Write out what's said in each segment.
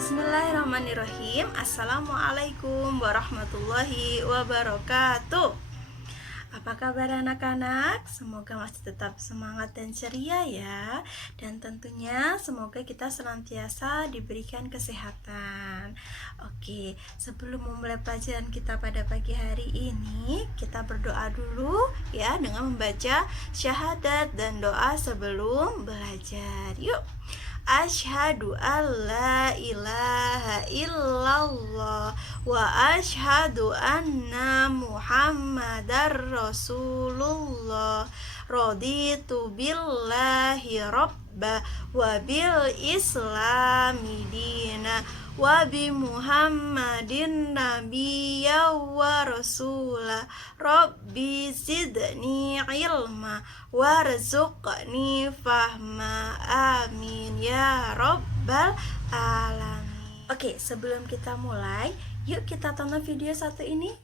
Bismillahirrahmanirrahim. Assalamualaikum warahmatullahi wabarakatuh. Apa kabar anak-anak? Semoga masih tetap semangat dan ceria ya. Dan tentunya semoga kita senantiasa diberikan kesehatan. Oke, sebelum memulai pelajaran kita pada pagi hari ini, kita berdoa dulu ya dengan membaca syahadat dan doa sebelum belajar. Yuk. Asyhadu alla ilaha illallah wa asyhadu anna muhammadar rasulullah. Raditu billahi rabba wa bil islami dina wa bi muhammadin nabiyya wa rasula. Rabbi zidni ilma warzuqni fahma, amin ya rabbal alamin. Oke, sebelum kita mulai, yuk kita tonton video satu ini.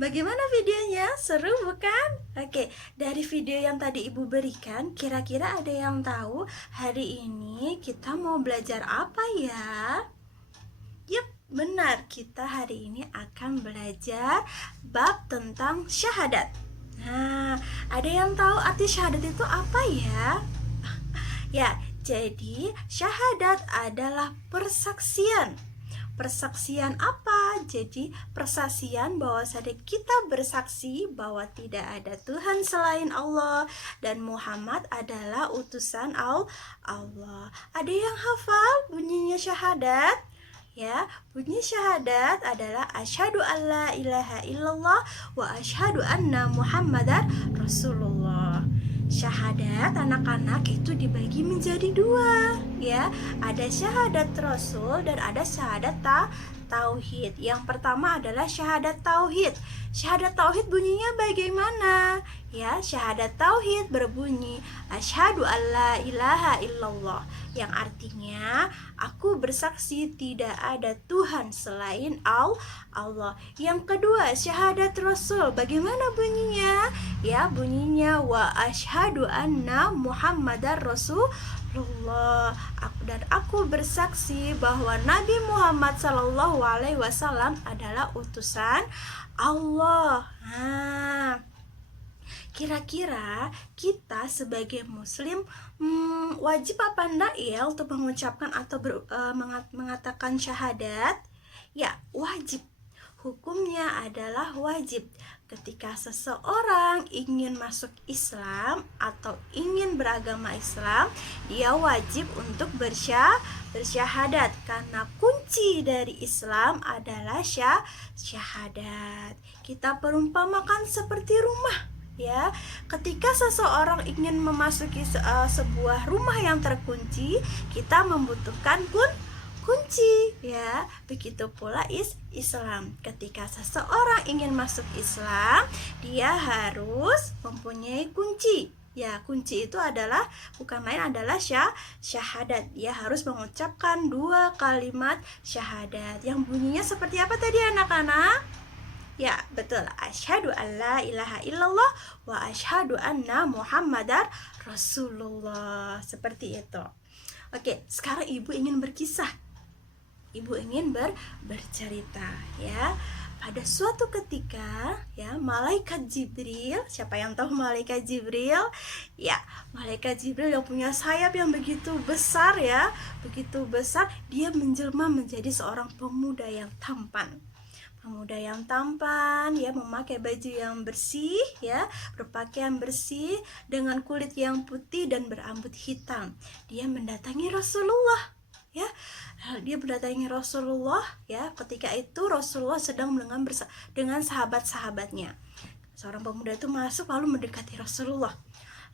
Bagaimana videonya? Seru bukan? Oke, dari video yang tadi Ibu berikan, kira-kira ada yang tahu hari ini kita mau belajar apa ya? Yup, benar, kita hari ini akan belajar bab tentang syahadat. Nah, ada yang tahu arti syahadat itu apa ya? Ya, jadi syahadat adalah persaksian. Persaksian apa? Jadi persaksian bahwa kita bersaksi bahwa tidak ada Tuhan selain Allah dan Muhammad adalah utusan Allah. Ada yang hafal bunyinya syahadat? Ya, bunyi syahadat adalah asyhadu alla ilaha illallah wa asyhadu anna muhammadar rasulullah. Syahadat anak-anak itu dibagi menjadi dua ya. Ada syahadat rasul dan ada syahadat tauhid. Yang pertama adalah syahadat tauhid. Syahadat tauhid bunyinya bagaimana? Ya, syahadat tauhid berbunyi asyhadu alla ilaha illallah, yang artinya aku bersaksi tidak ada Tuhan selain Allah. Yang kedua, syahadat rasul. Bagaimana bunyinya? Ya, bunyinya wa asyhadu anna muhammadar rasulullah. Aku bersaksi bahwa Nabi Muhammad Shallallahu Alaihi Wasallam adalah utusan Allah. Kira-kira kita sebagai muslim wajib apa enggak ya untuk mengucapkan atau mengatakan syahadat? Ya, wajib. Hukumnya adalah wajib. Ketika seseorang ingin masuk Islam atau ingin beragama Islam, dia wajib untuk bersyahadat, karena kunci dari Islam adalah syahadat. Kita perumpamakan seperti rumah. Ya, ketika seseorang ingin memasuki sebuah rumah yang terkunci, kita membutuhkan kunci, ya. Begitu pula Islam. Ketika seseorang ingin masuk Islam, dia harus mempunyai kunci. Ya, kunci itu adalah bukan lain adalah syahadat. Dia harus mengucapkan 2 kalimat syahadat. Yang bunyinya seperti apa tadi anak-anak? Ya, betul. Asyhadu alla ilaha illallah wa asyhadu anna muhammadar rasulullah. Seperti itu. Oke, sekarang ibu ingin berkisah. Ibu ingin bercerita, ya. Pada suatu ketika, ya, malaikat Jibril, siapa yang tahu malaikat Jibril? Ya, malaikat Jibril yang punya sayap yang begitu besar, ya, begitu besar, dia menjelma menjadi seorang pemuda yang tampan. Ya, memakai baju yang bersih, ya, berpakaian bersih dengan kulit yang putih dan berambut hitam. Dia mendatangi Rasulullah, ya. Dia mendatangi Rasulullah, ya. Ketika itu Rasulullah sedang dengan sahabat-sahabatnya. Seorang pemuda itu masuk lalu mendekati Rasulullah,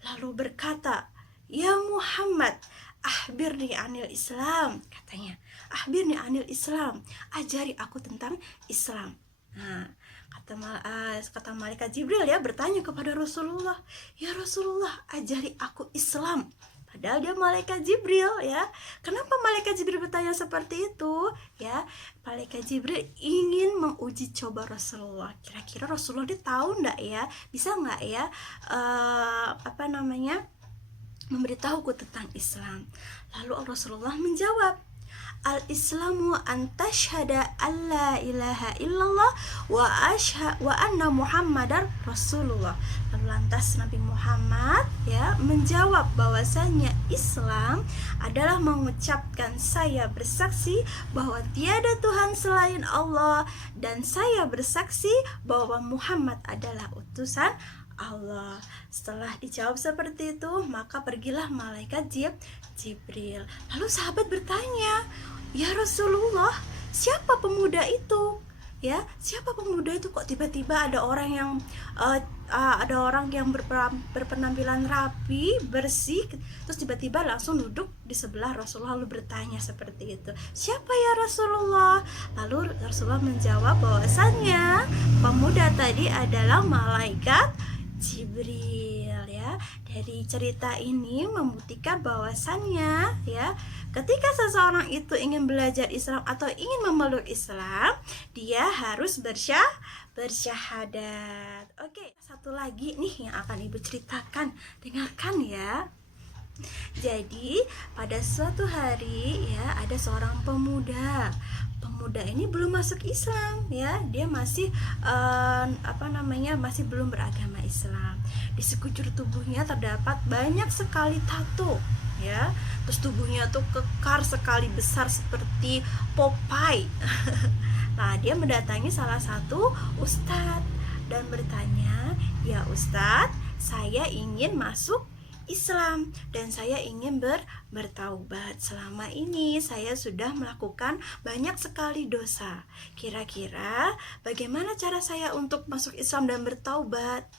lalu berkata, "Ya Muhammad, akhbirni anil Islam," katanya. "Akhbirni anil Islam, ajari aku tentang Islam." Nah, kata malaikat Jibril, ya, bertanya kepada Rasulullah, "Ya Rasulullah, ajari aku Islam." Padahal dia malaikat Jibril, ya. Kenapa malaikat Jibril bertanya seperti itu? Ya, malaikat Jibril ingin menguji coba Rasulullah. Kira-kira Rasulullah dia tahu enggak ya? Bisa enggak ya memberitahuku tentang Islam? Lalu Rasulullah menjawab, "Al-Islamu an tashhada alla ilaha illallah wa anna Muhammadar Rasulullah." Lalu lantas Nabi Muhammad, ya, menjawab bahwasanya Islam adalah mengucapkan saya bersaksi bahwa tiada Tuhan selain Allah dan saya bersaksi bahwa Muhammad adalah utusan Allah. Setelah dijawab seperti itu, maka pergilah malaikat Jibril. Lalu sahabat bertanya, "Ya Rasulullah, siapa pemuda itu? Ya, siapa pemuda itu? Kok tiba-tiba ada orang yang berpenampilan rapi, bersih, terus tiba-tiba langsung duduk di sebelah Rasulullah lalu bertanya seperti itu. Siapa ya Rasulullah?" Lalu Rasulullah menjawab bahwasannya pemuda tadi adalah malaikat Jibril, ya. Dari cerita ini membuktikan bahwasannya, ya, ketika seseorang itu ingin belajar Islam atau ingin memeluk Islam, dia harus bersyahadat. Oke, satu lagi nih yang akan ibu ceritakan, dengarkan ya. Jadi pada suatu hari, ya, ada seorang pemuda. Pemuda ini belum masuk Islam, ya. Dia masih masih belum beragama Islam. Di sekujur tubuhnya terdapat banyak sekali tato, ya. Terus tubuhnya tuh kekar sekali, besar seperti Popeye. Nah, dia mendatangi salah satu ustadz dan bertanya, "Ya Ustadz, saya ingin masuk Islam dan saya ingin bertaubat. Selama ini saya sudah melakukan banyak sekali dosa. Kira-kira bagaimana cara saya untuk masuk Islam dan bertaubat?"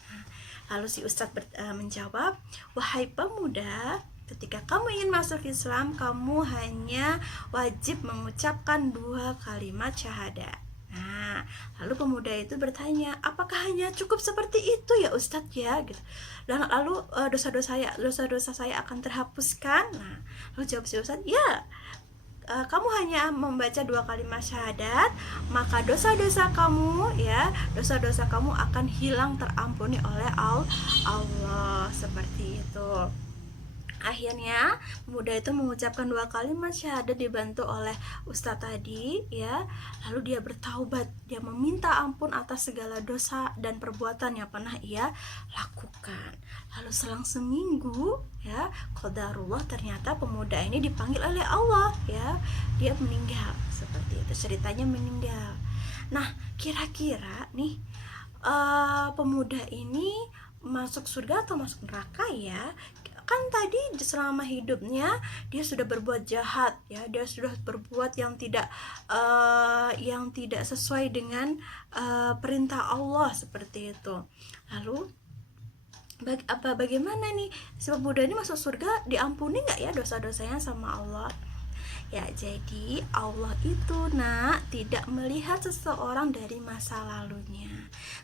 Lalu si ustadz menjawab, "Wahai pemuda, ketika kamu ingin masuk Islam, kamu hanya wajib mengucapkan 2 kalimat syahadat. Nah, lalu pemuda itu bertanya, apakah hanya cukup seperti itu ya Ustadz ya? Gitu. Dan lalu dosa-dosa saya akan terhapuskan. Nah, lalu jawab si Ustadz, ya, kamu hanya membaca 2 kalimat syahadat, maka dosa-dosa kamu akan hilang, terampuni oleh Allah, seperti itu. Akhirnya pemuda itu mengucapkan 2 kalimat syahadat dibantu oleh ustadz tadi ya. Lalu dia bertaubat, dia meminta ampun atas segala dosa dan perbuatan yang pernah ia lakukan. Lalu selang seminggu ya, qadarullah, ternyata pemuda ini dipanggil oleh Allah ya. Dia meninggal, seperti itu ceritanya, meninggal. Nah, kira-kira nih pemuda ini masuk surga atau masuk neraka ya? Kan tadi selama hidupnya dia sudah berbuat jahat ya, dia sudah berbuat yang tidak sesuai dengan perintah Allah, seperti itu. Lalu bagaimana nih si pemuda ini masuk surga, diampuni nggak ya dosa-dosanya sama Allah? Ya, jadi Allah itu tidak melihat seseorang dari masa lalunya.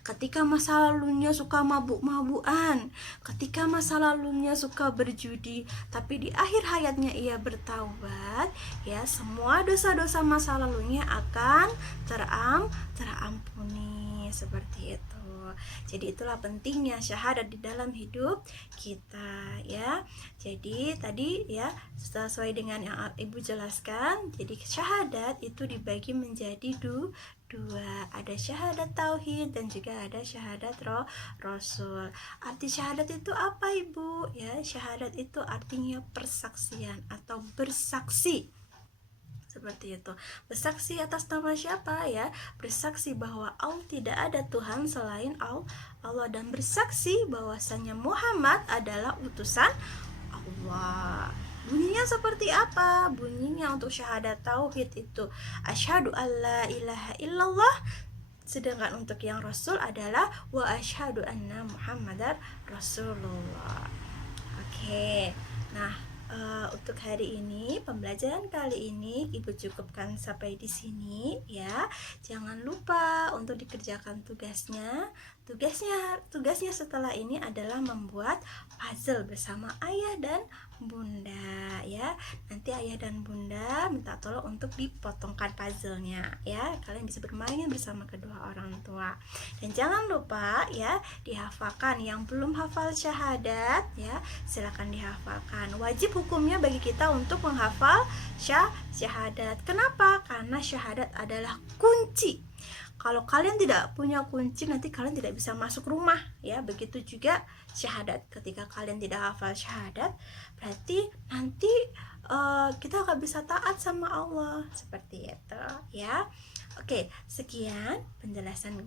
Ketika masa lalunya suka mabuk-mabukan, ketika masa lalunya suka berjudi, tapi di akhir hayatnya ia bertaubat, ya, semua dosa-dosa masa lalunya akan terampuni, seperti itu. Jadi itulah pentingnya syahadat di dalam hidup kita ya. Jadi tadi ya, sesuai dengan yang Ibu jelaskan, jadi syahadat itu dibagi menjadi dua. Ada syahadat tauhid dan juga ada syahadat rasul. Arti syahadat itu apa Ibu? Ya, syahadat itu artinya persaksian atau bersaksi. Seperti itu. Bersaksi atas nama siapa ya? Bersaksi bahwa Allah tidak ada Tuhan selain Allah, dan bersaksi bahwasanya Muhammad adalah utusan Allah. Bunyinya seperti apa? Bunyinya untuk syahadat tauhid itu asyhadu alla ilaha illallah. Sedangkan untuk yang rasul adalah wa asyhadu anna muhammadar rasulullah. Oke. Nah, untuk hari ini, pembelajaran kali ini Ibu cukupkan sampai di sini ya. Jangan lupa untuk dikerjakan tugasnya. Tugasnya setelah ini adalah membuat puzzle bersama ayah dan bunda ya. Nanti ayah dan bunda minta tolong untuk dipotongkan puzzlenya ya. Kalian bisa bermain bersama kedua orang tua. Dan jangan lupa ya, dihafalkan. Yang belum hafal syahadat ya, silakan dihafalkan. Wajib hukumnya bagi kita untuk menghafal syahadat. Kenapa? Karena syahadat adalah kunci. Kalau kalian tidak punya kunci, nanti kalian tidak bisa masuk rumah ya. Begitu juga syahadat. Ketika kalian tidak hafal syahadat, berarti nanti kita akan bisa taat sama Allah, seperti itu ya. Oke, sekian penjelasan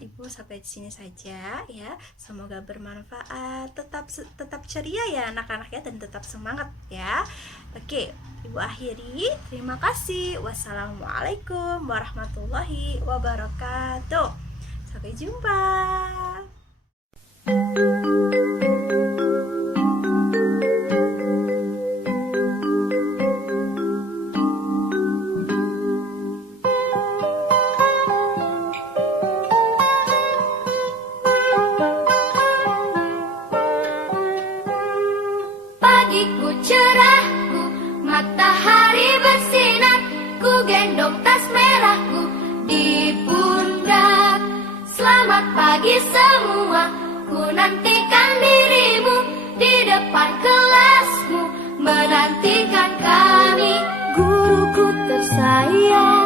Ibu sampai di sini saja ya. Semoga bermanfaat. Tetap ceria ya anak-anaknya, dan tetap semangat ya. Oke, Ibu akhiri. Terima kasih. Wassalamualaikum warahmatullahi wabarakatuh. Sampai jumpa. Pagiku cerahku, matahari bersinar, ku gendong tas merahku di pundak. Selamat pagi semua, ku nantikan dirimu di depan kelasmu, menantikan kami. Guruku tersayang,